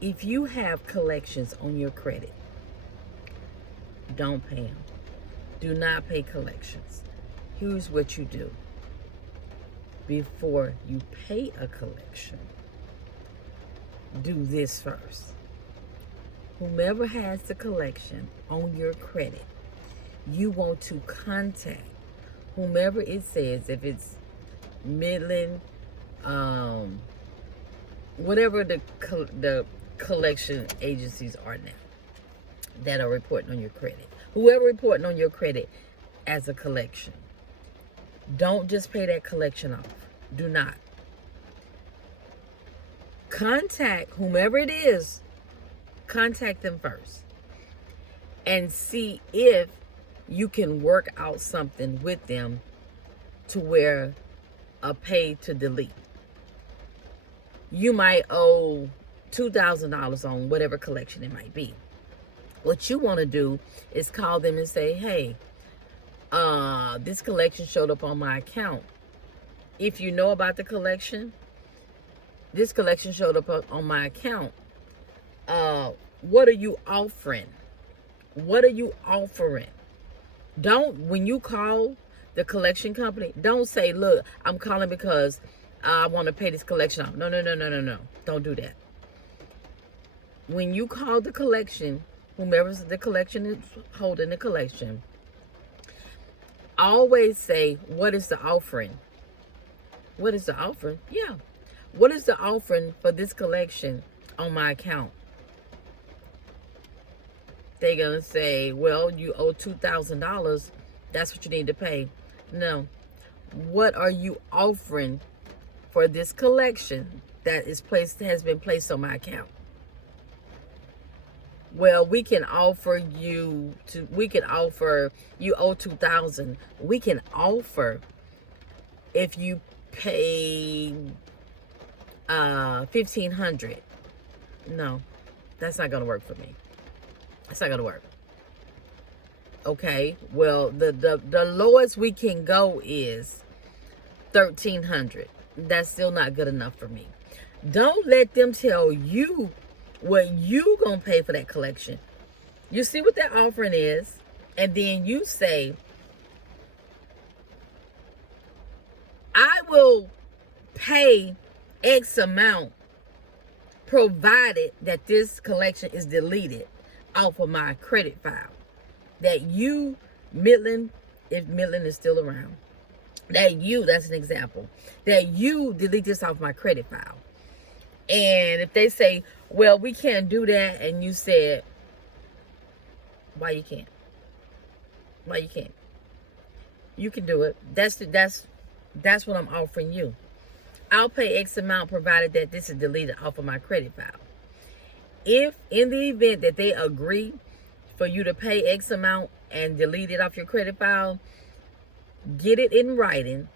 If you have collections on your credit, don't pay them. Do not pay collections. Here's what you do. Before you pay a collection, do this first. Whomever has the collection on your credit, you want to contact whomever it says, if it's Midland, whatever the collection agencies are now that are reporting on your credit. Whoever reporting on your credit as a collection, don't just pay that collection off. Do not. Contact whomever it is. Contact them first and see if you can work out something with them to where a pay to delete. You might owe $2,000 on whatever collection it might be. What you want to do is call them and say, hey, this collection showed up on my account. If you know about the collection, this collection showed up on my account. What are you offering? What are you offering? Don't, when you call the collection company, don't say, look, I'm calling because I want to pay this collection off. No. Don't do that. When you call the collection, whomever's the collection is holding the collection, always say, what is the offering? What is the offering? Yeah. What is the offering for this collection on my account? They're going to say, well, you owe $2,000. That's what you need to pay. No. What are you offering for this collection that has been placed on my account? Well, we can offer you you owe $2,000. We can offer if you pay $1,500. No, that's not going to work for me. It's not going to work. Okay, well, the lowest we can go is $1,300. That's still not good enough for me. Don't let them tell you what you gonna pay for that collection. You see what that offering is, and then you say, I will pay X amount provided that this collection is deleted off of my credit file. That you, Midland, if Midland is still around, that's an example, that you delete this off my credit file. And if they say, well, we can't do that, and you said, why you can't? Why you can't? You can do it. That's what I'm offering you. I'll pay X amount provided that this is deleted off of my credit file. If in the event that they agree for you to pay X amount and delete it off your credit file, get it in writing.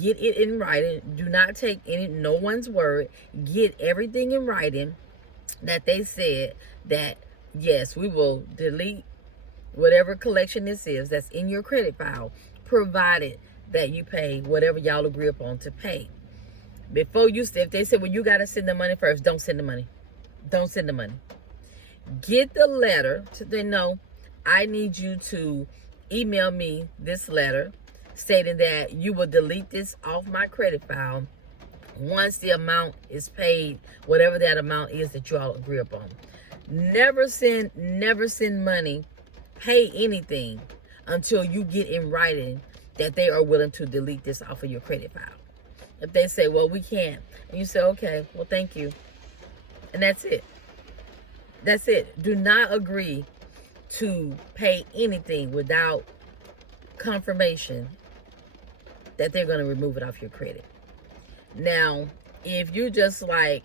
Get it in writing. Do not take no one's word. Get everything in writing that they said that, yes, we will delete whatever collection this is that's in your credit file, provided that you pay whatever y'all agree upon to pay. Before you, if they say, well, you got to send the money first, don't send the money. Don't send the money. Get the letter to they know, I need you to email me this letter stating that you will delete this off my credit file once the amount is paid, whatever that amount is that you all agree upon. Never send money, pay anything until you get in writing that they are willing to delete this off of your credit file. If they say, well, we can't, and you say, okay, well, thank you. And that's it. That's it. Do not agree to pay anything without confirmation that they're going to remove it off your credit. Now, if you're just like,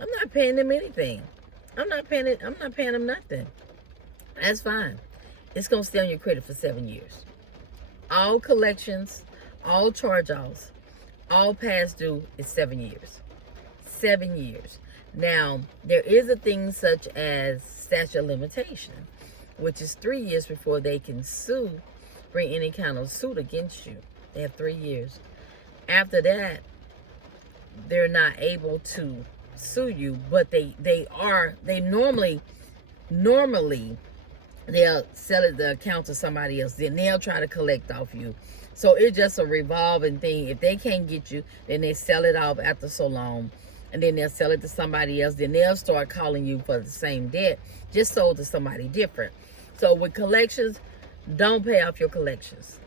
I'm not paying them anything, I'm not paying them nothing, that's fine. It's going to stay on your credit for 7 years. All collections, all charge-offs, all past due is 7 years. 7 years. Now, there is a thing such as statute of limitation, which is 3 years before they can bring any kind of suit against you. They have 3 years. After that, they're not able to sue you, but they normally they'll sell it the account to somebody else, then they'll try to collect off you. So it's just a revolving thing. If they can't get you, then they sell it off after so long, and then they'll sell it to somebody else, then they'll start calling you for the same debt just sold to somebody different. So with collections, don't pay off your collections.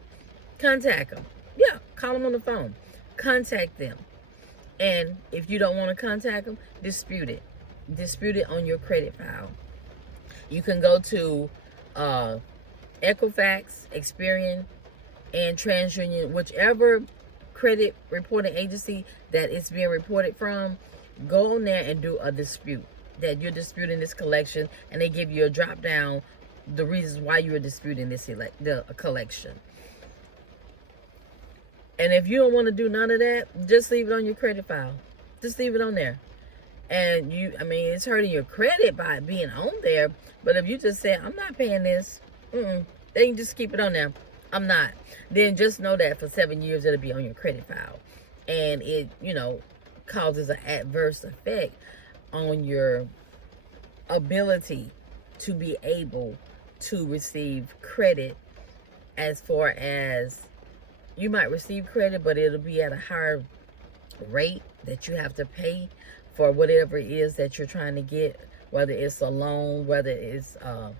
Contact them. Yeah, call them on the phone. Contact them. And if you don't want to contact them, dispute it. Dispute it on your credit file. You can go to Equifax, Experian, and TransUnion, whichever credit reporting agency that it's being reported from. Go on there and do a dispute that you're disputing this collection, and they give you a drop down the reasons why you are disputing this collection. And if you don't want to do none of that, just leave it on your credit file. Just leave it on there. And it's hurting your credit by being on there. But if you just say, I'm not paying this, then you just keep it on there. I'm not. Then just know that for 7 years, it'll be on your credit file. And it, causes an adverse effect on your ability to be able to receive credit, as far as you might receive credit, but it'll be at a higher rate that you have to pay for whatever it is that you're trying to get, whether it's a loan, whether it's an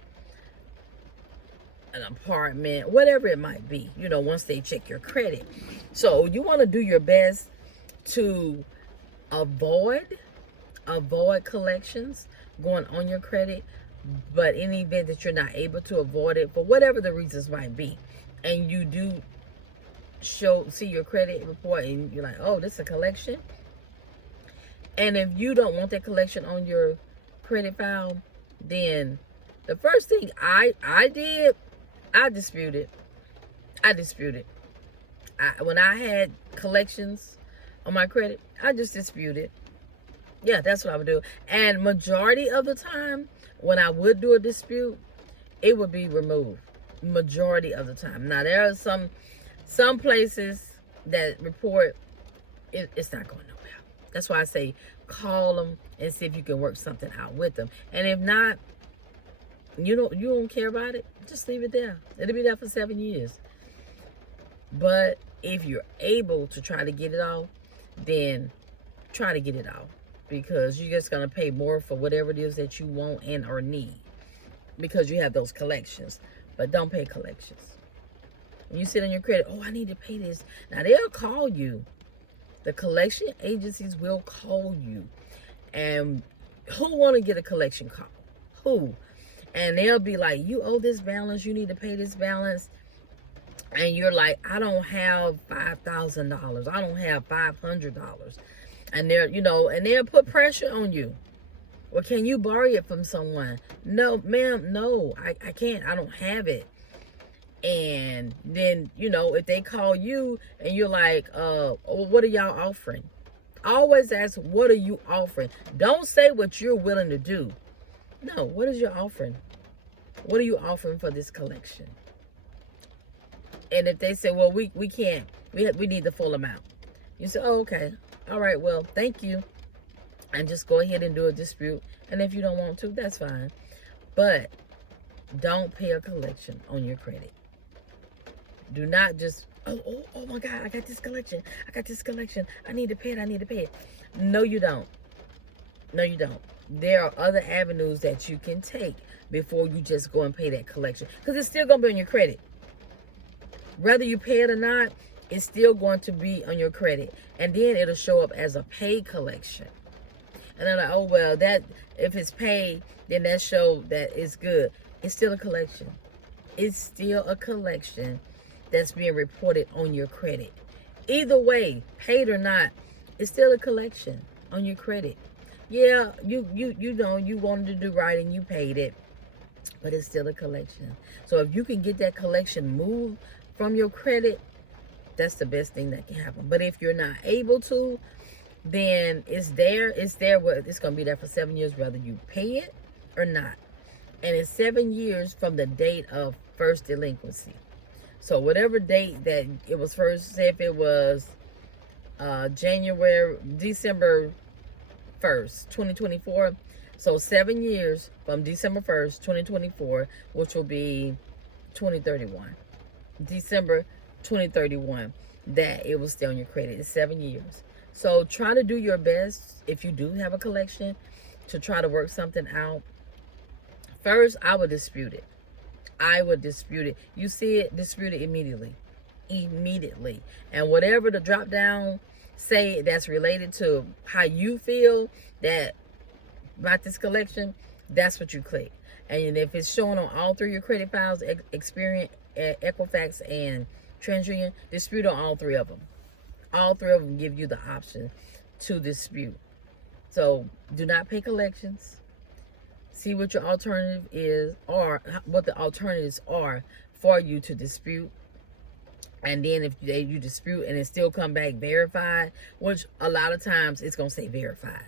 apartment, whatever it might be, once they check your credit. So you want to do your best to avoid collections going on your credit. But in the event that you're not able to avoid it for whatever the reasons might be, and you do see your credit report and you're like, oh, this is a collection, and if you don't want that collection on your credit file, then the first thing I did, I disputed. When I had collections on my credit, I just disputed. Yeah, that's what I would do. And majority of the time, when I would do a dispute, it would be removed. Majority of the time. Now, there are some places that report it's not going nowhere. That's why I say call them and see if you can work something out with them. And if not, you don't care about it, just leave it there. It'll be there for 7 years. But if you're able to try to get it off, then try to get it off, because you're just going to pay more for whatever it is that you want and or need, because you have those collections. But don't pay collections. When you sit on your credit, oh, I need to pay this. Now, they'll call you. The collection agencies will call you. And who want to get a collection call? Who? And they'll be like, you owe this balance. You need to pay this balance. And you're like, I don't have $5,000. I don't have $500. And they'll put pressure on you. Well, can you borrow it from someone? No, ma'am, no, I can't. I don't have it. And then, if they call you and you're like, oh, what are y'all offering? Always ask, what are you offering? Don't say what you're willing to do. No, what is your offering? What are you offering for this collection? And if they say, well, we can't, we need the full amount. You say, oh, okay. All right, well, thank you. And just go ahead and do a dispute. And if you don't want to, that's fine. But don't pay a collection on your credit. Do not just, oh my God, I got this collection. I need to pay it. No, you don't. There are other avenues that you can take before you just go and pay that collection. Because it's still going to be on your credit. Whether you pay it or not, it's still going to be on your credit. And then it'll show up as a paid collection. And they're like, oh, well, that if it's paid, then that shows that it's good. It's still a collection. It's still a collection that's being reported on your credit. Either way, paid or not, it's still a collection on your credit. Yeah, you wanted to do right and you paid it, but it's still a collection. So if you can get that collection moved from your credit, that's the best thing that can happen. But if you're not able to, then it's there. It's going to be there for 7 years, whether you pay it or not. And it's 7 years from the date of first delinquency. So whatever date that it was first, say if it was December 1st, 2024. So 7 years from December 1st, 2024, which will be 2031. December 2031, that it will stay on your credit. It's 7 years. So try to do your best, if you do have a collection, to try to work something out. First, I would dispute it. You see it, dispute it immediately. And whatever the drop down say that's related to how you feel that about this collection, that's what you click. And if it's showing on all three of your credit files, Experian, Equifax, and TransUnion, dispute on all three of them. All three of them give you the option to dispute. So do not pay collections. See what your alternative is, or what the alternatives are for you to dispute. And then if you dispute and it still come back verified, which a lot of times it's going to say verified.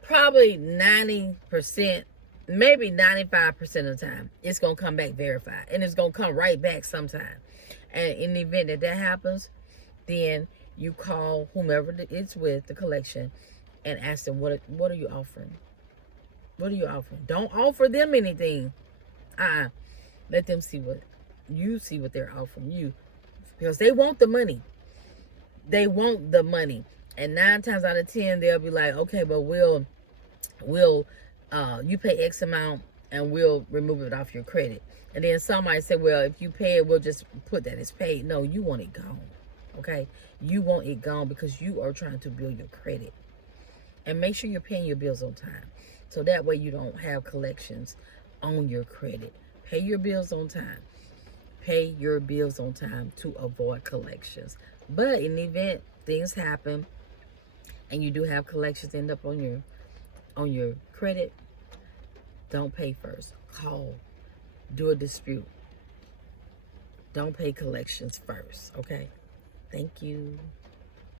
Probably 90%, maybe 95% of the time, it's going to come back verified. And it's going to come right back sometime. And in the event that that happens, then you call whomever it's with, the collection, and ask them, what are you offering? What are you offering? Don't offer them anything. Let them see what they're offering you, because they want the money. They want the money. And 9 times out of 10, they'll be like, okay, but we'll you pay X amount and we'll remove it off your credit. And then somebody said, well, if you pay it, we'll just put that as paid. No, you want it gone. Okay? You want it gone because you are trying to build your credit. And make sure you're paying your bills on time. So that way you don't have collections on your credit. Pay your bills on time. Pay your bills on time to avoid collections. But in the event things happen and you do have collections end up on your credit, don't pay first. Call. Do a dispute. Don't pay collections first. Okay? Thank you.